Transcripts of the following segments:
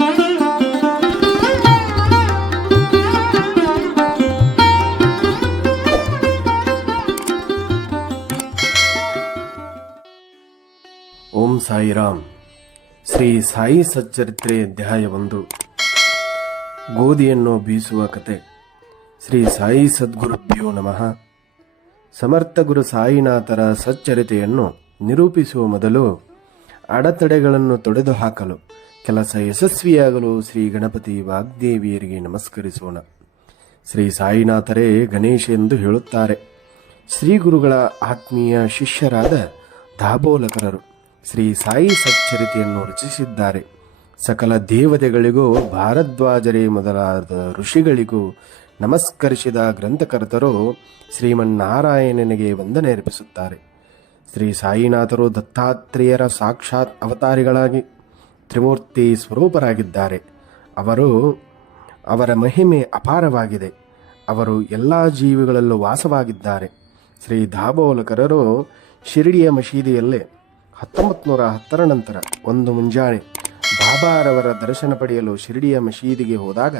ಓಂ ಸಾಯಿರಾಮ್. ಶ್ರೀ ಸಾಯಿ ಸಚ್ಚರಿತ್ರೆ ಅಧ್ಯಾಯ ಒಂದು. ಗೋಧಿಯನ್ನು ಬೀಸುವ ಕತೆ. ಶ್ರೀ ಸಾಯಿ ಸದ್ಗುರುಭ್ಯೋ ನಮಃ. ಸಮರ್ಥ ಗುರು ಸಾಯಿನಾಥರ ಸಚ್ಚರಿತೆಯನ್ನು ನಿರೂಪಿಸುವ ಮೊದಲು ಅಡೆತಡೆಗಳನ್ನು ತೊಡೆದು ಹಾಕಲು ಕೆಲಸ ಯಶಸ್ವಿಯಾಗಲು ಶ್ರೀ ಗಣಪತಿ ವಾಗ್ದೇವಿಯರಿಗೆ ನಮಸ್ಕರಿಸೋಣ. ಶ್ರೀ ಸಾಯಿನಾಥರೇ ಗಣೇಶ ಎಂದು ಹೇಳುತ್ತಾರೆ. ಶ್ರೀ ಗುರುಗಳ ಆತ್ಮೀಯ ಶಿಷ್ಯರಾದ ದಾಬೋಲಕರರು ಶ್ರೀ ಸಾಯಿ ಸಚ್ಚರಿತೆಯನ್ನು ರಚಿಸಿದ್ದಾರೆ. ಸಕಲ ದೇವತೆಗಳಿಗೂ, ಭಾರದ್ವಾಜರೇ ಮೊದಲಾದ ಋಷಿಗಳಿಗೂ ನಮಸ್ಕರಿಸಿದ ಗ್ರಂಥಕರ್ತರು ಶ್ರೀಮನ್ನಾರಾಯಣನಿಗೆ ವಂದನೆ ಅರ್ಪಿಸುತ್ತಾರೆ. ಶ್ರೀ ಸಾಯಿನಾಥರು ದತ್ತಾತ್ರೇಯರ ಸಾಕ್ಷಾತ್ ಅವತಾರಿಗಳಾಗಿ ತ್ರಿಮೂರ್ತಿ ಸ್ವರೂಪರಾಗಿದ್ದಾರೆ. ಅವರು ಅವರ ಮಹಿಮೆ ಅಪಾರವಾಗಿದೆ. ಅವರು ಎಲ್ಲ ಜೀವಿಗಳಲ್ಲೂ ವಾಸವಾಗಿದ್ದಾರೆ. ಶ್ರೀ ಧಾಬೋಲಕರರು ಶಿರಡಿಯ ಮಸೀದಿಯಲ್ಲೇ ಹತ್ತೊಂಬತ್ತು ನೂರ ಹತ್ತರ ನಂತರ ಒಂದು ಮುಂಜಾನೆ ಬಾಬಾರವರ ದರ್ಶನ ಪಡೆಯಲು ಶಿರಡಿಯ ಮಸೀದಿಗೆ ಹೋದಾಗ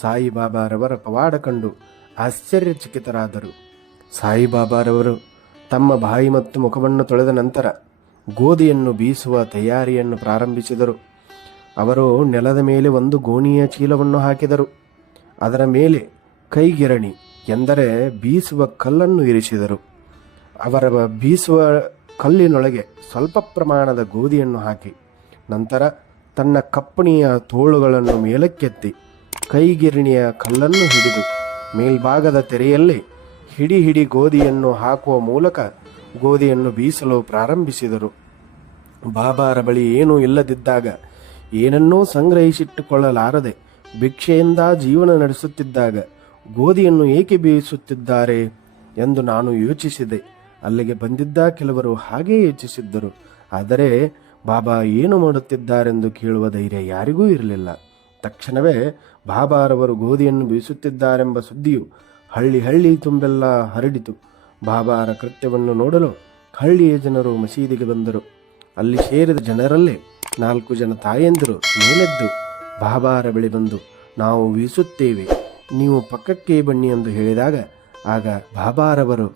ಸಾಯಿಬಾಬಾರವರ ಪವಾಡ ಕಂಡು ಆಶ್ಚರ್ಯಚಕಿತರಾದರು. ಸಾಯಿಬಾಬಾರವರು ತಮ್ಮ ಬಾಯಿ ಮತ್ತು ಮುಖವನ್ನು ತೊಳೆದ ನಂತರ ಗೋಧಿಯನ್ನು ಬೀಸುವ ತಯಾರಿಯನ್ನು ಪ್ರಾರಂಭಿಸಿದರು. ಅವರು ನೆಲದ ಮೇಲೆ ಒಂದು ಗೋಣಿಯ ಚೀಲವನ್ನು ಹಾಕಿದರು. ಅದರ ಮೇಲೆ ಕೈಗಿರಣಿ ಎಂದರೆ ಬೀಸುವ ಕಲ್ಲನ್ನು ಇರಿಸಿದರು. ಅವರ ಬೀಸುವ ಕಲ್ಲಿನೊಳಗೆ ಸ್ವಲ್ಪ ಪ್ರಮಾಣದ ಗೋಧಿಯನ್ನು ಹಾಕಿ, ನಂತರ ತನ್ನ ಕಪ್ಪಣಿಯ ತೋಳುಗಳನ್ನು ಮೇಲಕ್ಕೆತ್ತಿ ಕೈಗಿರಣಿಯ ಕಲ್ಲನ್ನು ಹಿಡಿದು ಮೇಲ್ಭಾಗದ ತೆರೆಯಲ್ಲಿ ಹಿಡಿ ಹಿಡಿ ಗೋಧಿಯನ್ನು ಹಾಕುವ ಮೂಲಕ ಗೋಧಿಯನ್ನು ಬೀಸಲು ಪ್ರಾರಂಭಿಸಿದರು. ಬಾಬಾರ ಬಳಿ ಏನೂ ಇಲ್ಲದಿದ್ದಾಗ ಏನನ್ನೂ ಸಂಗ್ರಹಿಸಿಟ್ಟುಕೊಳ್ಳಲಾರದೆ ಭಿಕ್ಷೆಯಿಂದ ಜೀವನ ನಡೆಸುತ್ತಿದ್ದಾಗ ಗೋಧಿಯನ್ನು ಏಕೆ ಬೇಯಿಸುತ್ತಿದ್ದಾರೆ ಎಂದು ನಾನು ಯೋಚಿಸಿದೆ. ಅಲ್ಲಿಗೆ ಬಂದಿದ್ದ ಕೆಲವರು ಹಾಗೇ ಯೋಚಿಸಿದ್ದರು. ಆದರೆ ಬಾಬಾ ಏನು ಮಾಡುತ್ತಿದ್ದಾರೆಂದು ಕೇಳುವ ಧೈರ್ಯ ಯಾರಿಗೂ ಇರಲಿಲ್ಲ. ತಕ್ಷಣವೇ ಬಾಬಾರವರು ಗೋಧಿಯನ್ನು ಬೀಸುತ್ತಿದ್ದಾರೆಂಬ ಸುದ್ದಿಯು ಹಳ್ಳಿ ಹಳ್ಳಿ ತುಂಬೆಲ್ಲ ಹರಡಿತು. ಬಾಬಾರ ಕೃತ್ಯವನ್ನು ನೋಡಲು ಹಳ್ಳಿಯ ಜನರು ಮಸೀದಿಗೆ ಬಂದರು. ಅಲ್ಲಿ ಸೇರಿದ ಜನರಲ್ಲೇ ನಾಲ್ಕು ಜನ ತಾಯಂದಿರು ಮೇಲೆದ್ದು, ಬಾಬಾರ ಬಳಿ ಬಂದು ನಾವು ಬೀಸುತ್ತೇವೆ ನೀವು ಪಕ್ಕಕ್ಕೆ ಬನ್ನಿ ಎಂದು ಹೇಳಿದಾಗ, ಆಗ ಬಾಬಾರವರು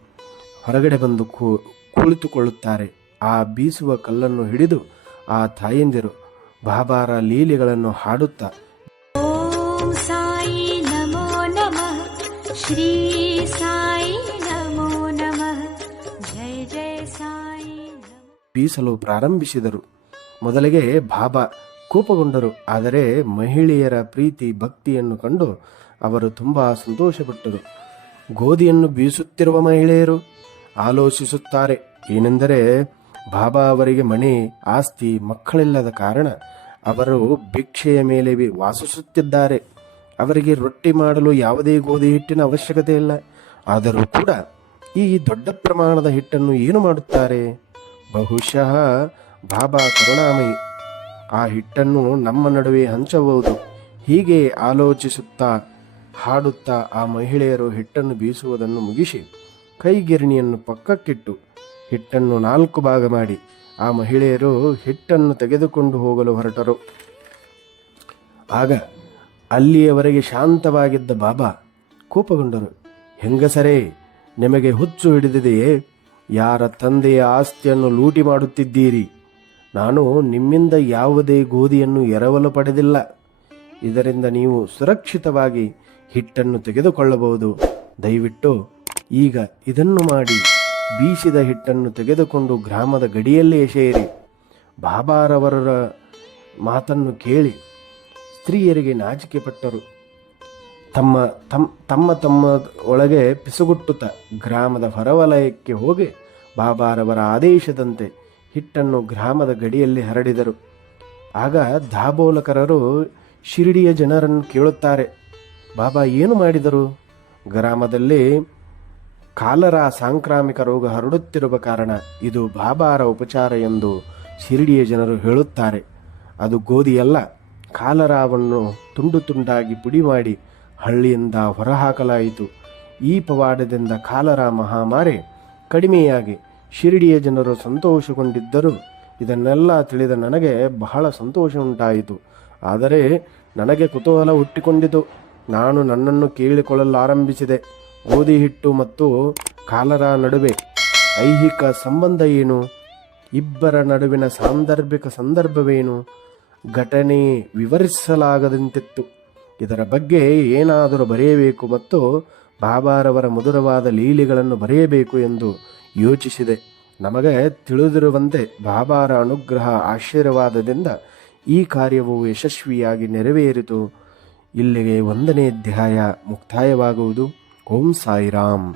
ಹೊರಗಡೆ ಬಂದು ಕೂ, ಕುಳಿತುಕೊಳ್ಳುತ್ತಾರೆ. ಆ ಬೀಸುವ ಕಲ್ಲನ್ನು ಹಿಡಿದು ಆ ತಾಯಂದಿರು ಬಾಬಾರ ಲೀಲೆಗಳನ್ನು ಹಾಡುತ್ತಾ ॐ ಬೀಸಲು ಪ್ರಾರಂಭಿಸಿದರು. ಮೊದಲಿಗೆ ಬಾಬಾ ಕೋಪಗೊಂಡರು, ಆದರೆ ಮಹಿಳೆಯರ ಪ್ರೀತಿ ಭಕ್ತಿಯನ್ನು ಕಂಡು ಅವರು ತುಂಬ ಸಂತೋಷಪಟ್ಟರು. ಗೋಧಿಯನ್ನು ಬೀಸುತ್ತಿರುವ ಮಹಿಳೆಯರು ಆಲೋಚಿಸುತ್ತಾರೆ, ಏನೆಂದರೆ ಬಾಬಾ ಅವರಿಗೆ ಮನೆ ಆಸ್ತಿ, ಮಕ್ಕಳಿಲ್ಲದ ಕಾರಣ ಅವರು ಭಿಕ್ಷೆಯ ಮೇಲೆ ವಾಸಿಸುತ್ತಿದ್ದಾರೆ. ಅವರಿಗೆ ರೊಟ್ಟಿ ಮಾಡಲು ಯಾವುದೇ ಗೋಧಿ ಹಿಟ್ಟಿನ ಅವಶ್ಯಕತೆ ಇಲ್ಲ ಆದರೂ ಕೂಡ ಈ ದೊಡ್ಡ ಪ್ರಮಾಣದ ಹಿಟ್ಟನ್ನು ಏನು ಮಾಡುತ್ತಾರೆ? ಬಹುಶಃ ಬಾಬಾ ಕರುಣಾಮಯಿ ಆ ಹಿಟ್ಟನ್ನು ನಮ್ಮ ನಡುವೆ ಹಂಚಬಹುದು. ಹೀಗೆ ಆಲೋಚಿಸುತ್ತಾ, ಹಾಡುತ್ತಾ ಆ ಮಹಿಳೆಯರು ಹಿಟ್ಟನ್ನು ಬೀಸುವುದನ್ನು ಮುಗಿಸಿ, ಕೈಗಿರಣಿಯನ್ನು ಪಕ್ಕಕ್ಕಿಟ್ಟು ಹಿಟ್ಟನ್ನು ನಾಲ್ಕು ಭಾಗ ಮಾಡಿ, ಆ ಮಹಿಳೆಯರು ಹಿಟ್ಟನ್ನು ತೆಗೆದುಕೊಂಡು ಹೋಗಲು ಹೊರಟರು. ಆಗ ಅಲ್ಲಿಯವರೆಗೆ ಶಾಂತವಾಗಿದ್ದ ಬಾಬಾ ಕೋಪಗೊಂಡರು. ಹೆಂಗಸರೇ, ನಿಮಗೆ ಹುಚ್ಚು ಹಿಡಿದಿದೆಯೇ? ಯಾರ ತಂದೆಯ ಆಸ್ತಿಯನ್ನು ಲೂಟಿ ಮಾಡುತ್ತಿದ್ದೀರಿ? ನಾನು ನಿಮ್ಮಿಂದ ಯಾವುದೇ ಗೋಧಿಯನ್ನು ಎರವಲು ಪಡೆದಿಲ್ಲ. ಇದರಿಂದ ನೀವು ಸುರಕ್ಷಿತವಾಗಿ ಹಿಟ್ಟನ್ನು ತೆಗೆದುಕೊಳ್ಳಬಹುದು. ದಯವಿಟ್ಟು ಈಗ ಇದನ್ನು ಮಾಡಿ. ಬೀಸಿದ ಹಿಟ್ಟನ್ನು ತೆಗೆದುಕೊಂಡು ಗ್ರಾಮದ ಗಡಿಯಲ್ಲೇ ಎಸೆಯಿರಿ ಬಾಬಾರವರ ಮಾತನ್ನು ಕೇಳಿ ಸ್ತ್ರೀಯರಿಗೆ ನಾಚಿಕೆ ಪಟ್ಟರು ತಮ್ಮ ತಮ್ಮ ತಮ್ಮ ತಮ್ಮ ಒಳಗೆ ಪಿಸುಗುಟ್ಟುತ್ತ ಗ್ರಾಮದ ಹೊರವಲಯಕ್ಕೆ ಹೋಗಿ ಬಾಬಾರವರ ಆದೇಶದಂತೆ ಹಿಟ್ಟನ್ನು ಗ್ರಾಮದ ಗಡಿಯಲ್ಲಿ ಹರಡಿದರು. ಆಗ ದಾಬೋಲಕರರು ಶಿರಡಿಯ ಜನರನ್ನು ಕೇಳುತ್ತಾರೆ, ಬಾಬಾ, ಏನು ಮಾಡಿದರು? ಗ್ರಾಮದಲ್ಲಿ ಕಾಲರ ಸಾಂಕ್ರಾಮಿಕ ರೋಗ ಹರಡುತ್ತಿರುವ ಕಾರಣ ಇದು ಬಾಬಾರ ಉಪಚಾರ ಎಂದು ಶಿರಡಿಯ ಜನರು ಹೇಳುತ್ತಾರೆ. ಅದು ಗೋಧಿಯಲ್ಲ, ಕಾಲರಾವನ್ನು ತುಂಡು ತುಂಡಾಗಿ ಪುಡಿ ಮಾಡಿ ಹಳ್ಳಿಯಿಂದ ಹೊರಹಾಕಲಾಯಿತು. ಈ ಪವಾಡದಿಂದ ಕಾಲರ ಮಹಾಮಾರಿ ಕಡಿಮೆಯಾಗಿ ಶಿರಡಿಯ ಜನರು ಸಂತೋಷಗೊಂಡಿದ್ದರು. ಇದನ್ನೆಲ್ಲ ತಿಳಿದ ನನಗೆ ಬಹಳ ಸಂತೋಷ ಉಂಟಾಯಿತು. ಆದರೆ ನನಗೆ ಕುತೂಹಲ ಹುಟ್ಟಿಕೊಂಡಿತು. ನಾನು ನನ್ನನ್ನು ಕೇಳಿಕೊಳ್ಳಲಾರಂಭಿಸಿದೆ. ಗೋಧಿ ಹಿಟ್ಟು ಮತ್ತು ಕಾಲರ ನಡುವೆ ಐಹಿಕ ಸಂಬಂಧ ಏನು? ಇಬ್ಬರ ನಡುವಿನ ಸಾಂದರ್ಭಿಕ ಸಂದರ್ಭವೇನು? ಘಟನೆ ವಿವರಿಸಲಾಗದಂತಿತ್ತು. ಇದರ ಬಗ್ಗೆ ಏನಾದರೂ ಬರೆಯಬೇಕು ಮತ್ತು ಬಾಬಾರವರ ಮಧುರವಾದ ಲೀಲೆಗಳನ್ನು ಬರೆಯಬೇಕು ಎಂದು ಯೋಚಿಸಿದೆ. ನಮಗೆ ತಿಳಿದಿರುವಂತೆ ಬಾಬಾರ ಅನುಗ್ರಹ ಆಶೀರ್ವಾದದಿಂದ ಈ ಕಾರ್ಯವು ಯಶಸ್ವಿಯಾಗಿ ನೆರವೇರಿತು. ಇಲ್ಲಿಗೆ ಒಂದನೇ ಅಧ್ಯಾಯ ಮುಕ್ತಾಯವಾಗುವುದು. ಓಂ ಸಾಯಿರಾಮ್.